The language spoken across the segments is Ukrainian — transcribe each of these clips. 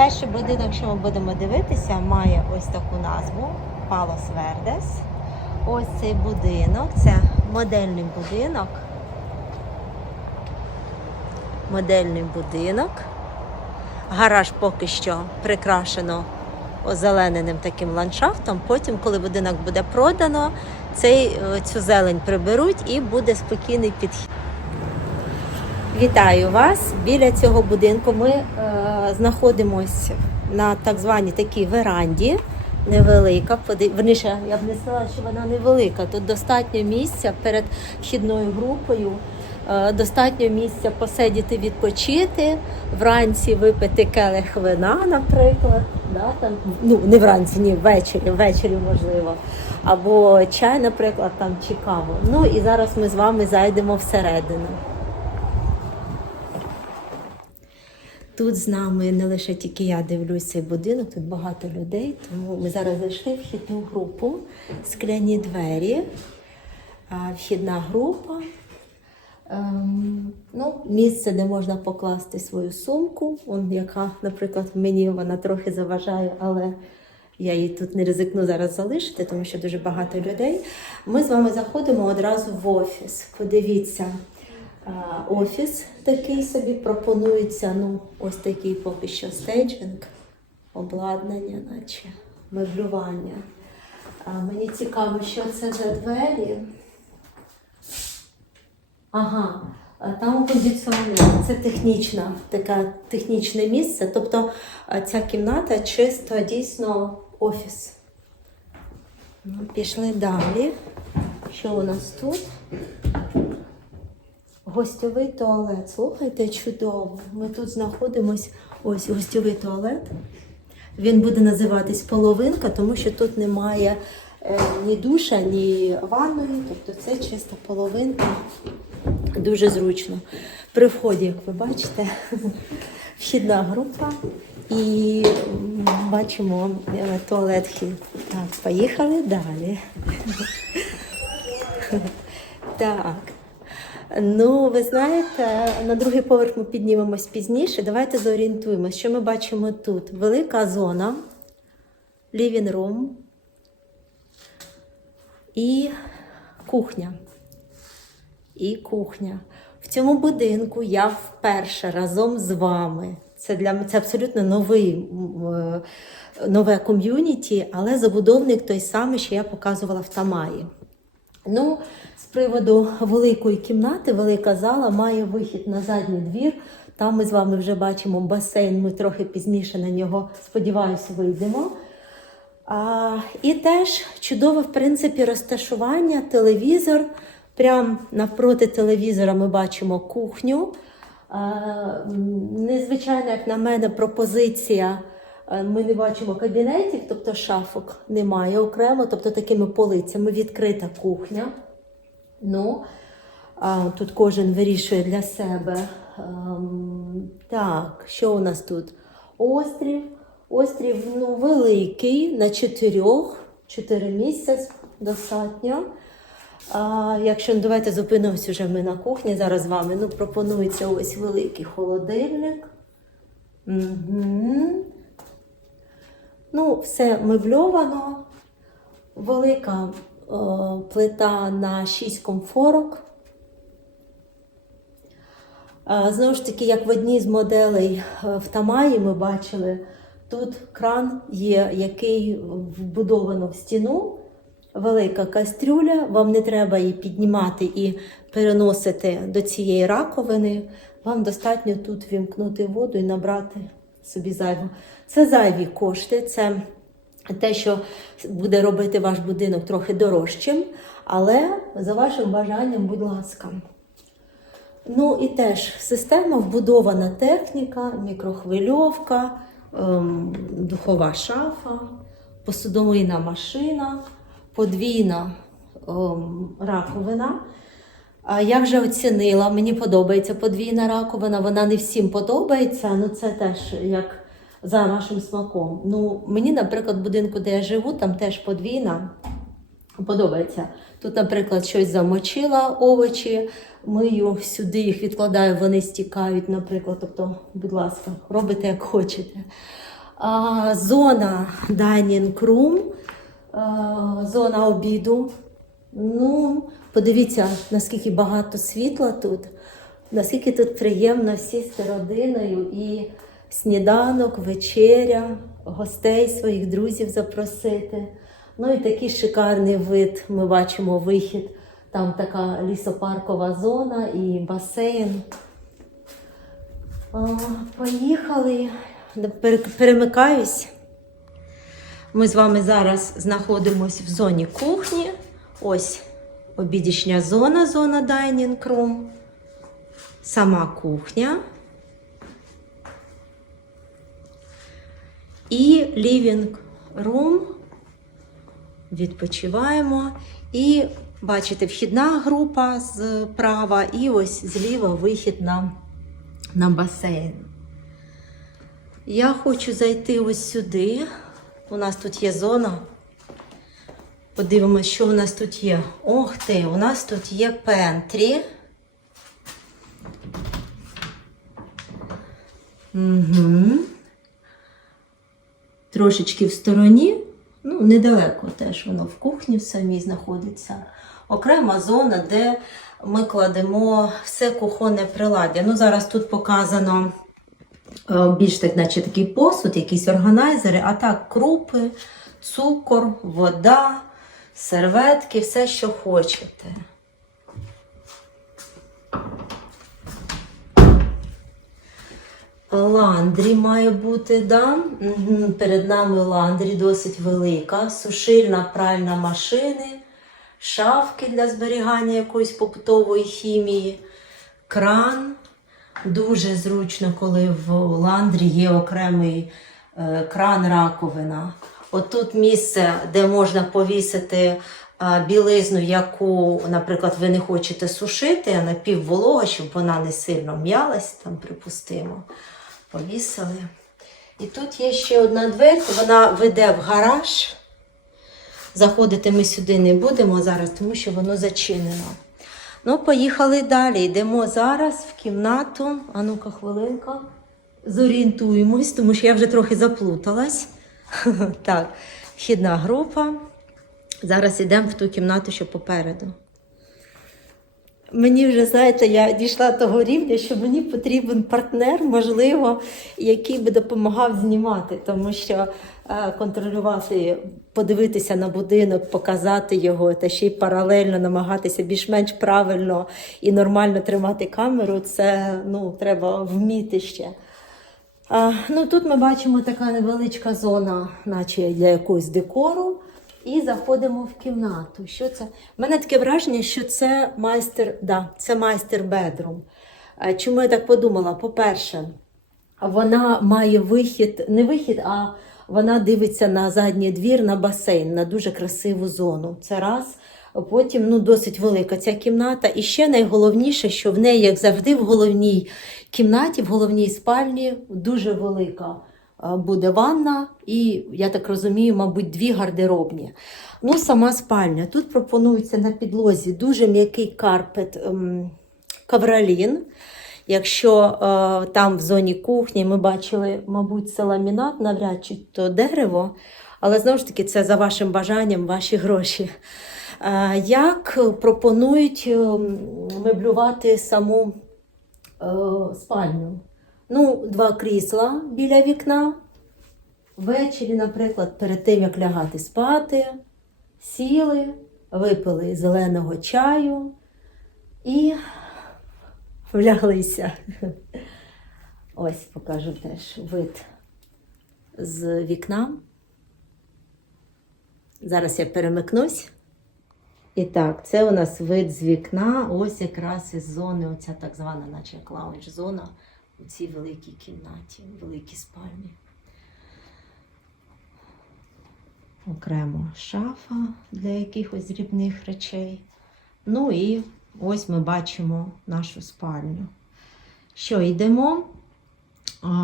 Перший будинок, що ми будемо дивитися, має ось таку назву Палос Вердес. Ось цей будинок, це модельний будинок. Модельний будинок. Гараж поки що прикрашено озелененим таким ландшафтом. Потім, коли будинок буде продано, цей, е, цю зелень приберуть і буде спокійний підхід. Вітаю вас! Біля цього будинку ми е, знаходимося на так званій такій веранді. Невелика, верніше, я б не сказала, що вона невелика. Тут достатньо місця перед вхідною групою, е, достатньо місця посидіти, відпочити, вранці випити келих вина, наприклад. Да, там, ну, не вранці, ні, ввечері, ввечері можливо. Або чай, наприклад, там чи каву. Ну і зараз ми з вами зайдемо всередину. Тут з нами не лише тільки я дивлюсь цей будинок, тут багато людей, тому ми зараз зайшли в вхідну групу, скляні двері, вхідна група. Ем, ну, місце, де можна покласти свою сумку, он, яка, наприклад, мені вона трохи заважає, але я її тут не ризикну зараз залишити, тому що дуже багато людей. Ми з вами заходимо одразу в офіс. Подивіться, офіс такий собі пропонується. Ну, ось такий поки що стейджинг, обладнання, наче меблювання. А, мені цікаво, що це за двері. Ага, там кондиціонер. Це технічна, таке технічне місце. Тобто ця кімната чисто дійсно офіс. Ну, пішли далі. Що у нас тут? Гостьовий туалет. Слухайте, чудово. Ми тут знаходимось. Ось гостьовий туалет. Він буде називатись половинка, тому що тут немає е, ні душа, ні ванної. Тобто це чиста половинка. Дуже зручно. При вході, як ви бачите, вхідна група. І бачимо е, туалет вхід. Так, поїхали далі. Так. Ну, ви знаєте, на другий поверх ми піднімемось пізніше. Давайте зорієнтуємося, що ми бачимо тут. Велика зона, living room і кухня. І кухня. В цьому будинку я вперше разом з вами. Це для мене це абсолютно новий, е, нове ком'юніті, але забудовник той самий, що я показувала в Тамаї. Ну, з приводу великої кімнати, велика зала має вихід на задній двір. Там ми з вами вже бачимо басейн. Ми трохи пізніше на нього, сподіваюся, вийдемо. А, і теж чудове, в принципі, розташування, телевізор. Прямо навпроти телевізора ми бачимо кухню. А, незвичайна, як на мене, пропозиція. Е, Ми не бачимо кабінетів, тобто шафок немає окремо, тобто такими полицями відкрита кухня. Ну, а, тут кожен вирішує для себе. Ем, так, що у нас тут? Острів. Острів ну, великий, на чотирьох, чотири місця достатньо. А, якщо ну, давайте зупинимося вже ми на кухні зараз з вами. Ну, пропонується ось великий холодильник. Угу. Ну, все мебльовано. Велика е, плита на 6 комфорок. Е, Знову ж таки, як в одній з моделей е, в Тамаї ми бачили, тут кран є, який вбудовано в стіну, велика кастрюля, вам не треба її піднімати і переносити до цієї раковини. Вам достатньо тут вімкнути воду і набрати собі зайву. Це зайві кошти, це те, що буде робити ваш будинок трохи дорожчим, але за вашим бажанням, будь ласка. Ну і теж система вбудована техніка, мікрохвильовка, ем, духова шафа, посудомийна машина, подвійна ем, раковина. Я вже оцінила, мені подобається подвійна раковина. Вона не всім подобається, ну це теж як за вашим смаком. Ну, мені, наприклад, в будинку, де я живу, там теж подвійна подобається. Тут, наприклад, щось замочила овочі, мию сюди їх відкладаю, вони стікають, наприклад. Тобто, будь ласка, робите як хочете. А, зона Dining Room, а, зона обіду. Ну, подивіться, наскільки багато світла тут, наскільки тут приємно сісти родиною і сніданок, вечеря, гостей своїх друзів запросити. Ну і такий шикарний вид. Ми бачимо вихід. Там така лісопаркова зона і басейн. А, Поїхали. Перемикаюсь. Ми з вами зараз знаходимося в зоні кухні. Ось обідішня зона, зона Dining Room. Сама кухня. І living room. Відпочиваємо. І бачите, вхідна група зправа, і ось зліва вихід на, на басейн. Я хочу зайти ось сюди. У нас тут є зона. Подивимося, що у нас тут є. Ох ти, у нас тут є пентрі. Угу. Трошечки в стороні, ну, недалеко теж воно в кухні в самій знаходиться. Окрема зона, де ми кладемо все кухонне приладдя. Ну, зараз тут показано е, більш так, наче такий посуд, якісь органайзери, а так крупи, цукор, вода, серветки, все, що хочете. Ландрі має бути, да? Перед нами ландрі досить велика, сушильна пральна машини, шафки для зберігання якоїсь побутової хімії, кран. Дуже зручно, коли в ландрі є окремий е, кран раковина. Отут місце, де можна повісити е, білизну, яку, наприклад, ви не хочете сушити, а напівволога, щоб вона не сильно м'ялась, там, припустимо. Повісили. І тут є ще одна двері, вона веде в гараж. Заходити ми сюди не будемо зараз, тому що воно зачинено. Ну, поїхали далі. Йдемо зараз в кімнату. А ну-ка, хвилинка. Зорієнтуємось, тому що я вже трохи заплуталась. Так, вхідна група. Зараз йдемо в ту кімнату, що попереду. Мені вже, знаєте, я дійшла того рівня, що мені потрібен партнер, можливо, який би допомагав знімати, тому що е, контролювати, подивитися на будинок, показати його та ще й паралельно намагатися більш-менш правильно і нормально тримати камеру, це ну, треба вміти ще. Ну, тут ми бачимо така невеличка зона, наче для якогось декору. І заходимо в кімнату. Що це? У мене таке враження, що це майстер, да, це майстер бедрум. Чому я так подумала? По-перше, вона має вихід, не вихід, а вона дивиться на задній двір, на басейн, на дуже красиву зону. Це раз. Потім ну, досить велика ця кімната. І ще найголовніше, що в неї, як завжди, в головній кімнаті, в головній спальні дуже велика е, буде ванна, і, я так розумію, мабуть, дві гардеробні. Ну, сама спальня. Тут пропонується на підлозі дуже м'який карпет ем, кавралін. Якщо е, там в зоні кухні ми бачили, мабуть, це ламінат, навряд чи то дерево, але знову ж таки, це за вашим бажанням, ваші гроші. Е, як пропонують е, меблювати саму е, спальню? Ну, два крісла біля вікна. Ввечері, наприклад, перед тим, як лягати спати, сіли, випили зеленого чаю і вляглися. Ось покажу теж вид з вікна. Зараз я перемикнусь. І так, це у нас вид з вікна, ось якраз із зони, оця так звана, наче як лаунж зона у цій великій кімнаті, великій спальні. Окремо шафа для якихось дрібних речей. Ну і ось ми бачимо нашу спальню. Що йдемо?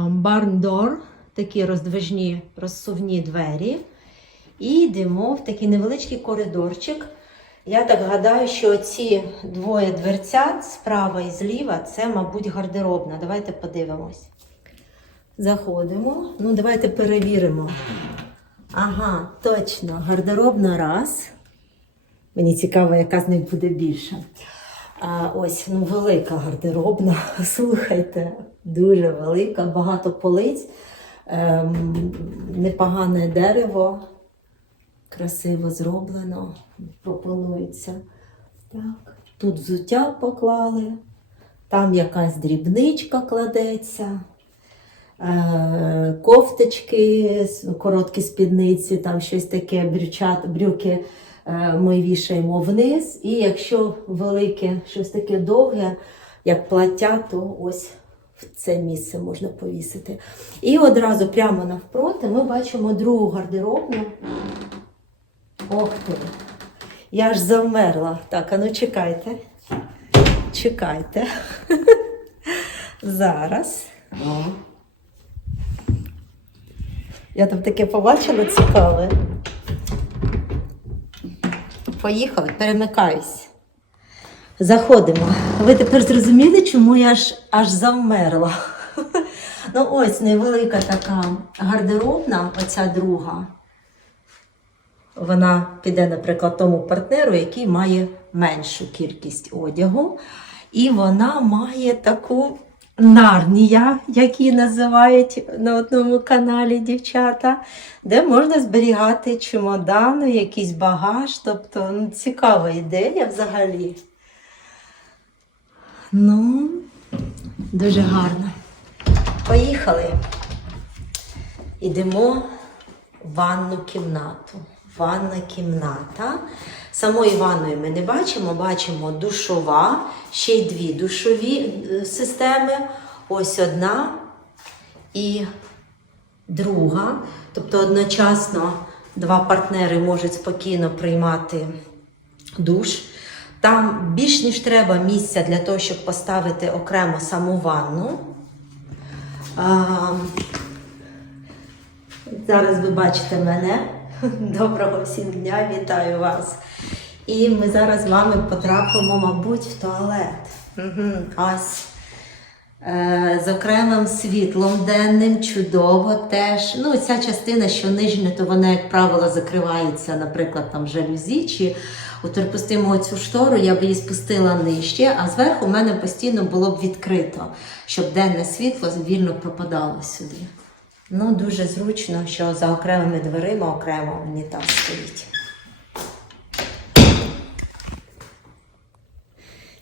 Барндор, такі роздвижні розсувні двері. І йдемо в такий невеличкий коридорчик. Я так гадаю, що ці двоє дверцят справа і зліва це, мабуть, гардеробна. Давайте подивимось. Заходимо. Ну, давайте перевіримо. Ага, точно, гардеробна раз. Мені цікаво, яка з них буде більша. А, ось, ну, велика гардеробна. Слухайте, дуже велика, багато полиць, ем, непогане дерево, красиво зроблено, пропонується. Так. Тут взуття поклали, там якась дрібничка кладеться. Е, кофточки, короткі спідниці, там щось таке, брючат, брюки е, ми вішаємо вниз. І якщо велике, щось таке довге, як плаття, то ось в це місце можна повісити. І одразу прямо навпроти ми бачимо другу гардеробну. Ох ти! Я аж завмерла. Так, а ну чекайте. Чекайте. Зараз. О. Я там таке побачила цікаве. Поїхали, перемикаюсь. Заходимо. Ви тепер зрозуміли, чому я аж, аж завмерла? Ну, ось невелика така гардеробна, оця друга. Вона піде, наприклад, тому партнеру, який має меншу кількість одягу. І вона має таку нарнія, як її називають на одному каналі дівчата, де можна зберігати чемодани, якийсь багаж. Тобто ну, цікава ідея взагалі. Ну, дуже гарно. Поїхали. Ідемо в ванну кімнату. Ванна кімната. Самої ванної ми не бачимо, бачимо душова, ще й дві душові е, системи. Ось одна і друга. Тобто одночасно два партнери можуть спокійно приймати душ. Там більш ніж треба місця для того, щоб поставити окремо саму ванну. Зараз ви бачите мене. Доброго всім дня, вітаю вас. І ми зараз з вами потрапимо, мабуть, в туалет. Ось. Е, з окремим світлом денним, чудово теж. Ну, ця частина, що нижня, то вона, як правило, закривається, наприклад, там жалюзі, чи от, припустимо, штору, я б її спустила нижче, а зверху в мене постійно було б відкрито, щоб денне світло вільно пропадало сюди. Ну, дуже зручно, що за окремими дверима окремо унітаз стоїть.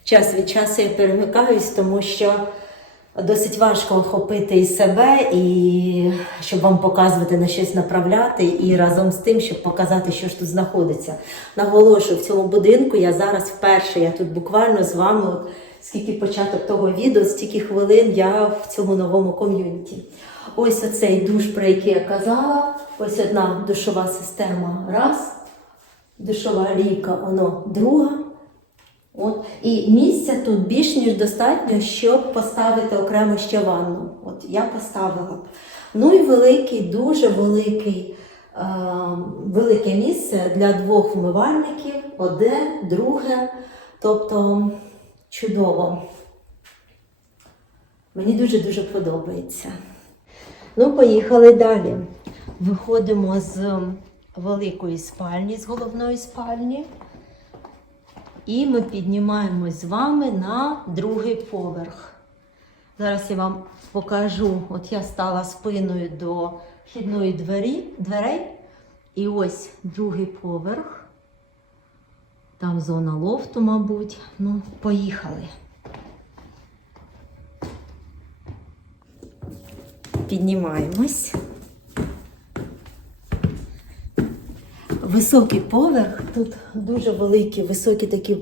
Час від часу я перемикаюсь, тому що досить важко охопити і себе, і щоб вам показувати на щось направляти, і разом з тим, щоб показати, що ж тут знаходиться. Наголошую, в цьому будинку я зараз вперше, я тут буквально з вами, скільки початок того відео, стільки хвилин я в цьому новому ком'юніті. Ось оцей душ, про який я казала, ось одна душова система раз, душова лійка, воно друга. От. І місця тут більш ніж достатньо, щоб поставити окремо ще ванну. От я поставила. Ну і великий, дуже великий, е, велике місце для двох вмивальників, одне, друге. Тобто чудово. Мені дуже-дуже подобається. Ну, поїхали далі. Виходимо з великої спальні, з головної спальні. І ми піднімаємось з вами на другий поверх. Зараз я вам покажу, от я стала спиною до вхідної двері, дверей. І ось другий поверх. Там зона лофту, мабуть. Ну, поїхали. Піднімаємось. Високий поверх, тут дуже великі, високі такі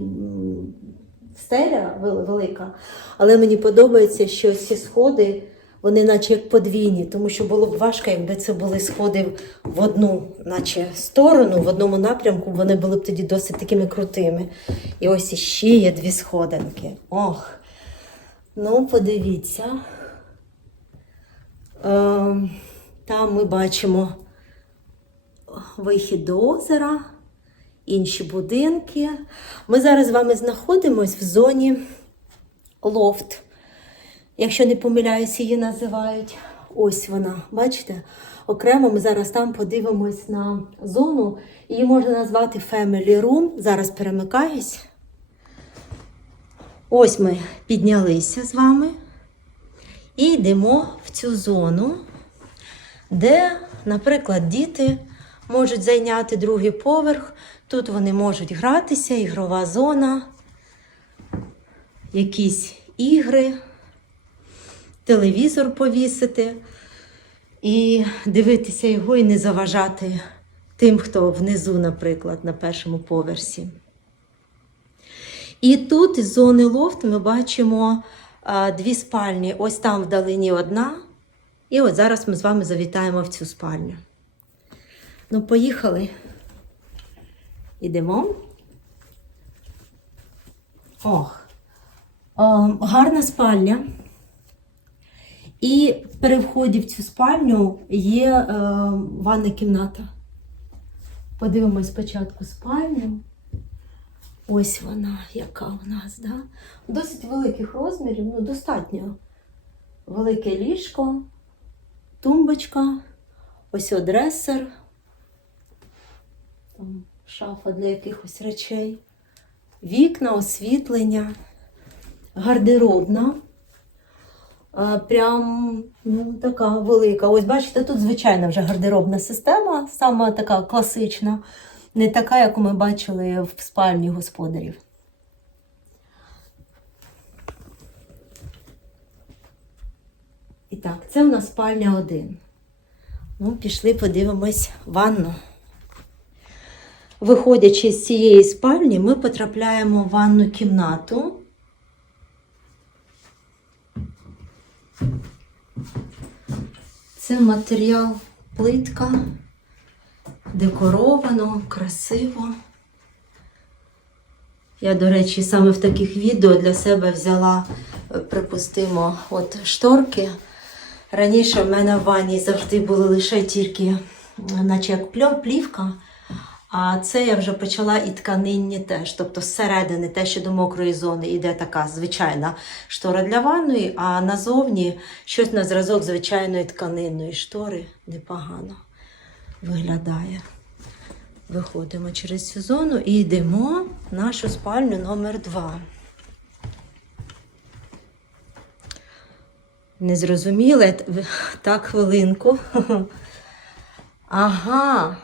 стеля велика. Але мені подобається, що ці сходи, вони наче як подвійні, тому що було б важко, якби це були сходи в одну, наче сторону, в одному напрямку, вони були б тоді досить такими крутими. І ось іще є дві сходинки. Ох. Ну, подивіться. Ем, там ми бачимо вихід до озера, інші будинки. Ми зараз з вами знаходимося в зоні лофт. Якщо не помиляюсь, її називають. Ось вона, бачите? Окремо ми зараз там подивимось на зону. Її можна назвати Family Room. Зараз перемикаюсь. Ось ми піднялися з вами і йдемо в цю зону, де, наприклад, діти можуть зайняти другий поверх. Тут вони можуть гратися, ігрова зона, якісь ігри, телевізор повісити і дивитися його і не заважати тим, хто внизу, наприклад, на першому поверсі. І тут із зони лофт ми бачимо дві спальні. Ось там вдалині одна. І от зараз ми з вами завітаємо в цю спальню. Ну, поїхали. Ідемо. Ох. Гарна спальня. І при вході в цю спальню є е, ванна кімната. Подивимось спочатку спальню. Ось вона, яка у нас, да? Досить великих розмірів, ну достатньо. Велике ліжко, тумбочка, ось одресер, там шафа для якихось речей, вікна, освітлення, гардеробна. Прям ну, така велика. Ось бачите, тут звичайна вже гардеробна система, сама така класична, не така, яку ми бачили в спальні господарів. І так, це у нас спальня 1. Ну, пішли, подивимось ванну. Виходячи з цієї спальні, ми потрапляємо в ванну кімнату. Це матеріал плитка, декоровано, красиво. Я, до речі, саме в таких відео для себе взяла, е, припустимо, от шторки. Раніше в мене в ванні завжди були лише тільки, наче як плівка. А це я вже почала і тканинні теж. Тобто зсередини, те, що до мокрої зони, йде така звичайна штора для ванної, а назовні щось на зразок звичайної тканинної штори непогано виглядає. Виходимо через цю зону і йдемо в нашу спальню номер 2. Не зрозуміли? Так, хвилинку. Ага.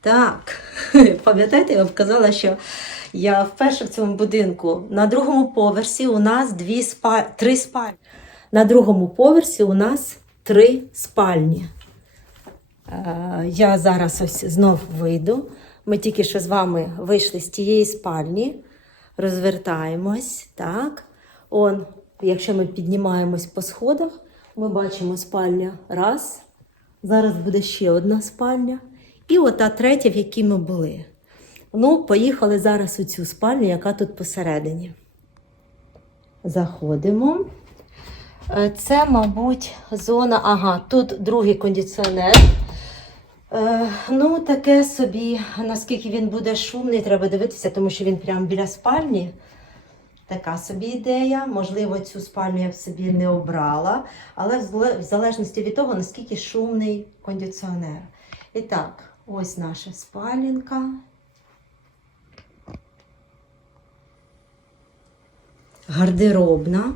Так, пам'ятаєте, я вам казала, що я вперше в цьому будинку. На другому поверсі у нас дві спа... три спальні. На другому поверсі у нас три спальні. Е, Я зараз ось знов вийду. Ми тільки що з вами вийшли з тієї спальні, розвертаємось. Так. Он, якщо ми піднімаємось по сходах, ми бачимо спальня раз. Зараз буде ще одна спальня. І ота третя, в якій ми були. Ну, поїхали зараз у цю спальню, яка тут посередині. Заходимо. Е, Це, мабуть, зона. Ага, тут другий кондиціонер. Е, ну, таке собі, наскільки він буде шумний, треба дивитися, тому що він прямо біля спальні. Така собі ідея. Можливо, цю спальню я б собі не обрала, але в залежності від того, наскільки шумний кондиціонер. І так, ось наша спалінка. Гардеробна.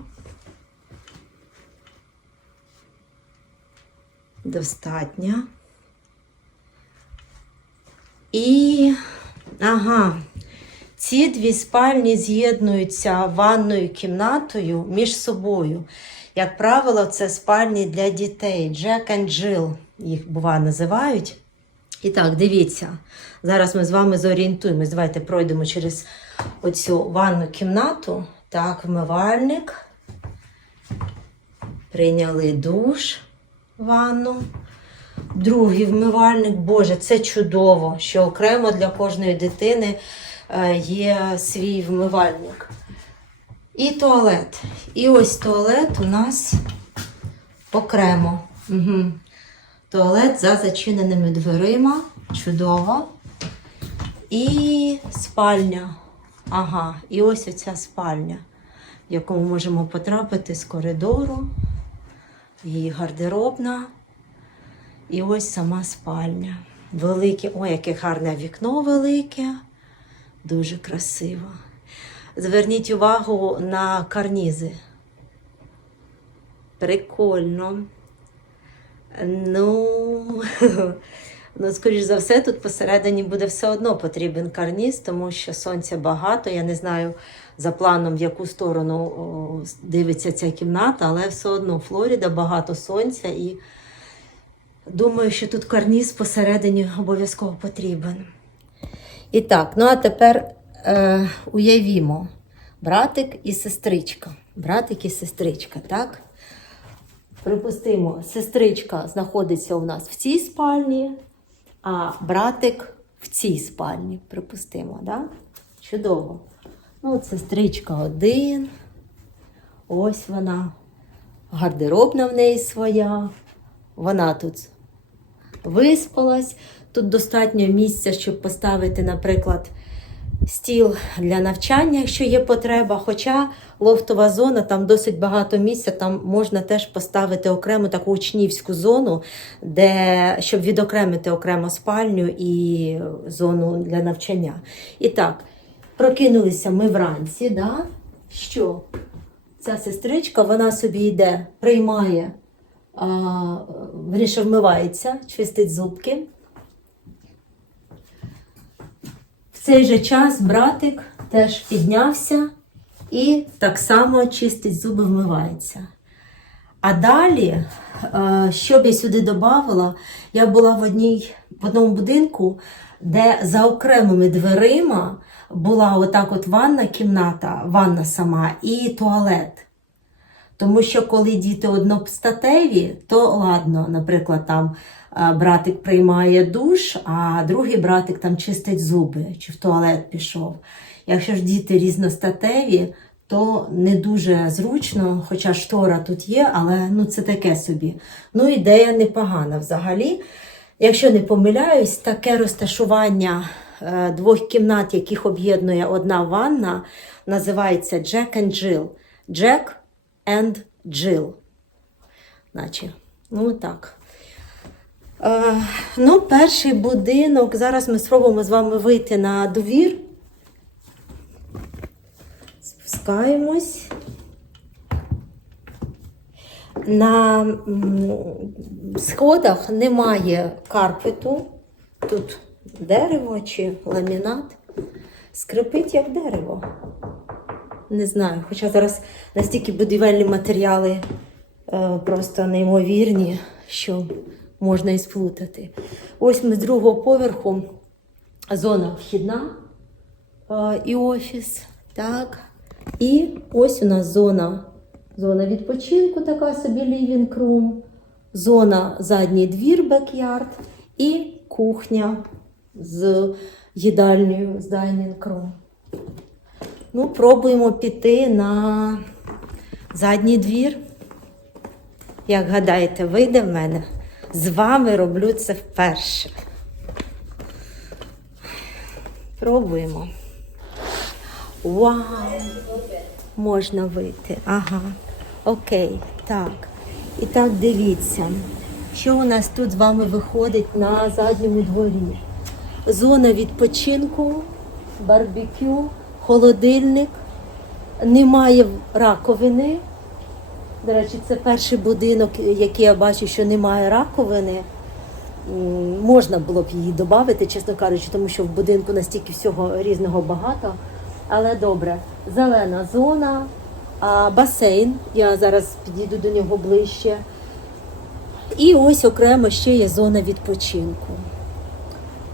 Достатня. І, ага, ці дві спальні з'єднуються ванною кімнатою між собою. Як правило, це спальні для дітей. Джек and Jill їх буває називають. І так, дивіться, зараз ми з вами зорієнтуємось. Давайте пройдемо через оцю ванну кімнату. Так, вмивальник. Прийняли душ, ванну. Другий вмивальник, Боже, це чудово, що окремо для кожної дитини е, є свій вмивальник. І туалет. І ось туалет у нас окремо. Угу. Туалет за зачиненими дверима. Чудово. І спальня. Ага, і ось оця спальня, в яку ми можемо потрапити з коридору. її гардеробна. І ось сама спальня. Велике, ой, яке гарне вікно велике, дуже красиво. Зверніть увагу на карнізи. Прикольно. Ну, ну, скоріш за все, тут посередині буде все одно потрібен карніз, тому що сонця багато. Я не знаю за планом, в яку сторону дивиться ця кімната, але все одно Флоріда багато сонця і думаю, що тут карніз посередині обов'язково потрібен. І так, ну а тепер е, уявімо, братик і сестричка. Братик і сестричка, так? Припустимо, сестричка знаходиться у нас в цій спальні, а братик в цій спальні. Припустимо, так? Чудово. Ну, от сестричка один. Ось вона. Гардеробна в неї своя. Вона тут виспалась. Тут достатньо місця, щоб поставити, наприклад, стіл для навчання, якщо є потреба. Хоча лофтова зона, там досить багато місця, там можна теж поставити окрему таку учнівську зону, де, щоб відокремити окремо спальню і зону для навчання. І так, прокинулися ми вранці, да? що ця сестричка, вона собі йде, приймає, а, виріше вмивається, чистить зубки. В цей же час братик теж піднявся і так само чистить зуби, вмивається. А далі, що б я сюди додавала, я була в, одній, в одному будинку, де за окремими дверима була отак от ванна кімната, ванна сама і туалет. Тому що коли діти одностатеві, то ладно, наприклад, там е, братик приймає душ, а другий братик там чистить зуби чи в туалет пішов. Якщо ж діти різностатеві, то не дуже зручно, хоча штора тут є, але ну, це таке собі. Ну, ідея непогана взагалі. Якщо не помиляюсь, таке розташування е, двох кімнат, яких об'єднує одна ванна, називається Jack and Jill. Jack and Jill. Наче, ну так. Е, ну, перший будинок. Зараз ми спробуємо з вами вийти на двір. Спускаємось. На сходах немає карпету. Тут дерево чи ламінат. Скрипить як дерево. Не знаю. Хоча зараз настільки будівельні матеріали е, просто неймовірні, що можна і сплутати. Ось ми з другого поверху зона вхідна е, і офіс. Так. І ось у нас зона, зона відпочинку, така собі living room, зона задній двір, бекярд і кухня з їдальнею, з dining room. Ну, пробуємо піти на задній двір. Як гадаєте, вийде в мене? З вами роблю це вперше. Пробуємо. Вау! Можна вийти. Ага. Окей, так. І так, дивіться, що у нас тут з вами виходить на задньому дворі. Зона відпочинку, барбекю, холодильник. Немає раковини. До речі, це перший будинок, який я бачу, що немає раковини. Можна було б її додати, чесно кажучи, тому що в будинку настільки всього різного багато. Але добре, зелена зона, а, басейн. Я зараз підійду до нього ближче. І ось окремо ще є зона відпочинку.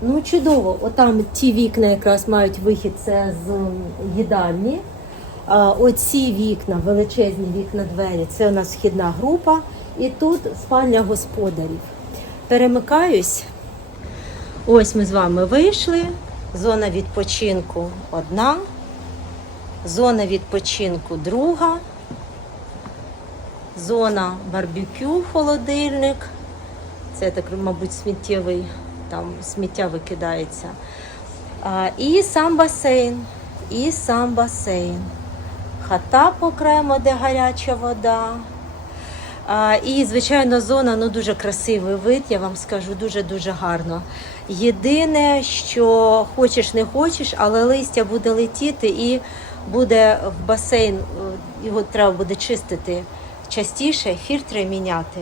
Ну, чудово, отам ті вікна якраз мають вихід це з їдальні. Оці вікна, величезні вікна двері, це у нас вхідна група. І тут спальня господарів. Перемикаюсь. Ось ми з вами вийшли. Зона відпочинку одна. Зона відпочинку друга. Зона барбекю, холодильник. Це так, мабуть, сміттєвий, там сміття викидається. А, і сам басейн. І сам басейн. Хата окремо, де гаряча вода. А, і, звичайно, зона ну, дуже красивий вид, я вам скажу, дуже-дуже гарно. Єдине, що хочеш не хочеш, але листя буде летіти і буде в басейн, е, його треба буде чистити частіше, фільтри міняти.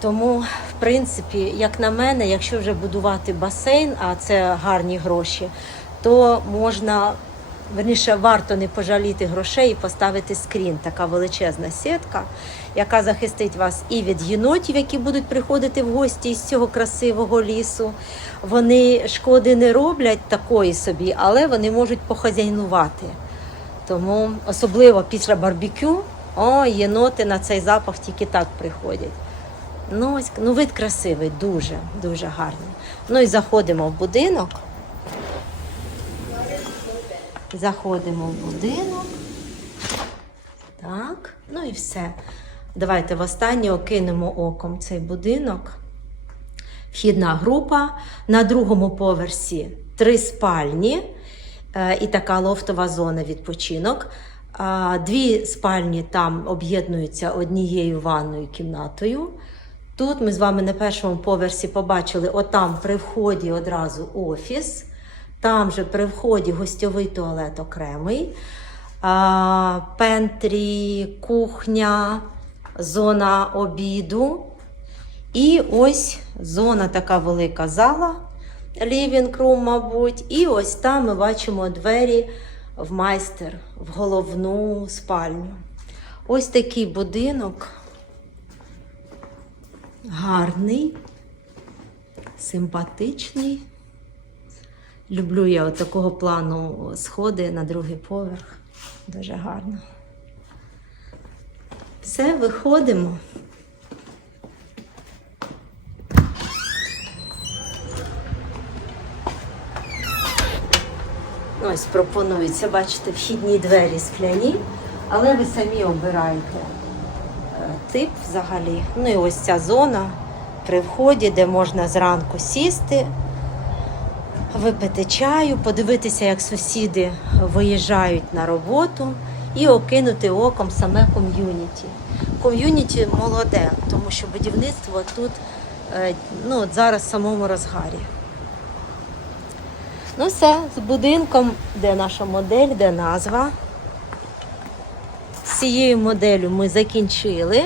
Тому, в принципі, як на мене, якщо вже будувати басейн, а це гарні гроші, то можна, верніше, варто не пожаліти грошей і поставити скрін, така величезна сітка, яка захистить вас і від єнотів, які будуть приходити в гості із цього красивого лісу. Вони шкоди не роблять такої собі, але вони можуть похазяйнувати. Тому особливо після барбекю, о, єноти на цей запах тільки так приходять. Ну, ось, ну, вид красивий, дуже, дуже гарний. Ну і заходимо в будинок. Заходимо в будинок. Так, ну і все. Давайте востаннє окинемо оком цей будинок. Вхідна група. На другому поверсі три спальні е, і така лофтова зона відпочинок. Дві спальні там об'єднуються однією ванною кімнатою. Тут ми з вами на першому поверсі побачили, отам при вході одразу офіс, там же при вході гостьовий туалет окремий, пентрі, кухня, зона обіду. І ось зона така велика зала, living room, мабуть. І ось там ми бачимо двері в майстер, в головну спальню. Ось такий будинок. Гарний, симпатичний. Люблю я от такого плану сходи на другий поверх. Дуже гарно. Все, виходимо. Ось пропонується, бачите, вхідні двері скляні, але ви самі обираєте тип взагалі. Ну і ось ця зона при вході, де можна зранку сісти, випити чаю, подивитися, як сусіди виїжджають на роботу і окинути оком саме ком'юніті. Ком'юніті молоде, тому що будівництво тут е, ну, от зараз в самому розгарі. Ну все, з будинком, де наша модель, де назва. Цією моделлю ми закінчили.